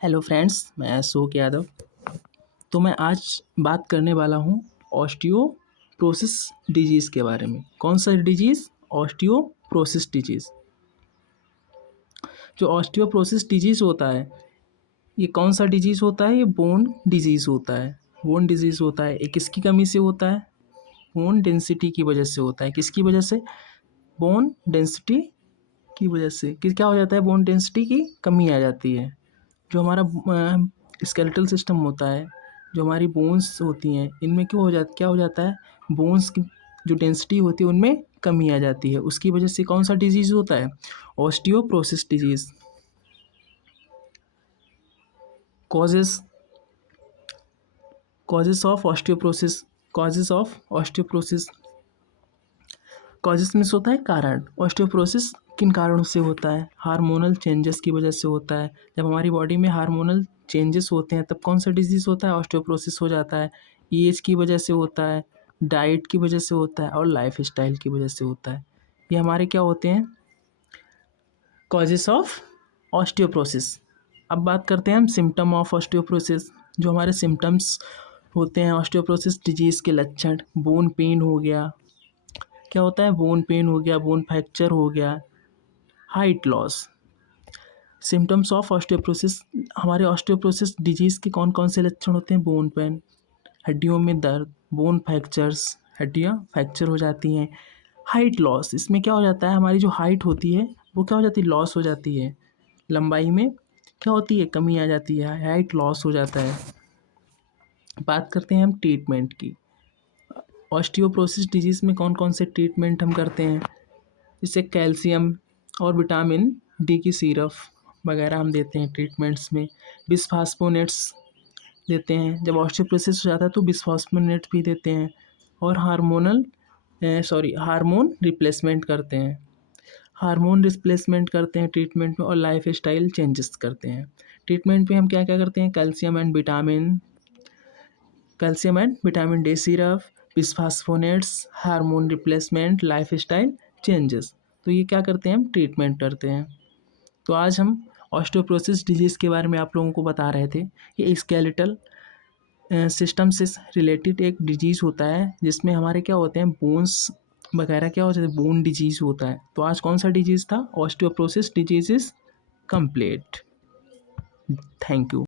Hello friends, मैं अशोक यादव। तो मैं आज बात करने वाला हूँ ऑस्टियोप्रोसिस डिजीज़ के बारे में। कौन सा डिजीज़? Osteoporosis disease. जो ऑस्टियोप्रोसिस डिजीज़ होता है, ये कौन सा डिजीज़ होता है? ये बोन डिजीज़ होता है। बोन डिजीज़ होता है, ये किसकी कमी से होता है? बोन डेंसिटी की वजह से होता है। किसकी वजह से? बोन डेंसिटी की वजह से। क्या हो जाता है? बोन डेंसिटी की कमी आ जाती है। जो हमारा स्केलेटल सिस्टम होता है, जो हमारी बोन्स होती हैं, इनमें क्या हो जाता है? बोन्स की जो डेंसिटी होती है उनमें कमी आ जाती है। उसकी वजह से कौन सा डिजीज़ होता है? Osteoporosis disease. Causes causes of osteoporosis causes of osteoporosis causes means होता है कारण। ऑस्टियोप्रोसिस किन कारणों से होता है? हार्मोनल चेंजेस की वजह से होता है। जब हमारी बॉडी में हार्मोनल चेंजेस होते हैं तब कौन सा डिजीज़ होता है? ऑस्टियोप्रोसिस हो जाता है। एज की वजह से होता है, डाइट की वजह से होता है और लाइफ स्टाइल की वजह से होता है। ये हमारे क्या होते हैं? Causes of osteoporosis. अब बात करते हैं हम सिम्टम ऑफ ऑस्टियोप्रोसिस। जो हमारे सिम्टम्स होते हैं ऑस्टियोप्रोसिस डिजीज़ के लक्षण, बोन पेन हो गया। क्या होता है? बोन पेन हो गया, बोन फ्रैक्चर हो गया, height loss. Symptoms of osteoporosis. हमारे ऑस्टियोप्रोसिस डिजीज़ के कौन कौन से लक्षण होते हैं? बोन पेन, हड्डियों में दर्द, बोन फ्रैक्चर्स, हड्डियाँ फ्रैक्चर हो जाती हैं। हाइट लॉस, इसमें क्या हो जाता है? हमारी जो हाइट होती है वो क्या हो जाती है? लॉस हो जाती है। लंबाई में क्या होती है? कमी आ जाती है, हाइट लॉस हो जाता है। बात करते हैं हम ट्रीटमेंट की। ऑस्टियोप्रोसिस डिजीज़ में कौन कौन से ट्रीटमेंट हम करते हैं? जैसे कैल्शियम और विटामिन डी की सिरप वगैरह हम देते हैं ट्रीटमेंट्स में। बिसफास्फोनेट्स देते हैं। जब ऑस्टियोप्रोसिस हो जाता है तो बिसफास्फोनेट भी देते हैं। और हार्मोन रिप्लेसमेंट करते हैं। हार्मोन रिप्लेसमेंट करते हैं ट्रीटमेंट में, और लाइफ स्टाइल चेंजेस करते हैं। ट्रीटमेंट में हम क्या क्या करते हैं? Calcium and vitamin D syrup, bisphosphonates, hormone replacement, lifestyle changes. तो ये क्या करते हैं? हम ट्रीटमेंट करते हैं। तो आज हम ऑस्टियोप्रोसिस डिजीज़ के बारे में आप लोगों को बता रहे थे। ये स्केलेटल सिस्टम से रिलेटेड एक डिजीज़ होता है, जिसमें हमारे क्या होते हैं? बोन्स वगैरह क्या हो जाते हैं? बोन डिजीज़ होता है। तो आज कौन सा डिजीज़ था? Osteoporosis disease is complete. Thank you.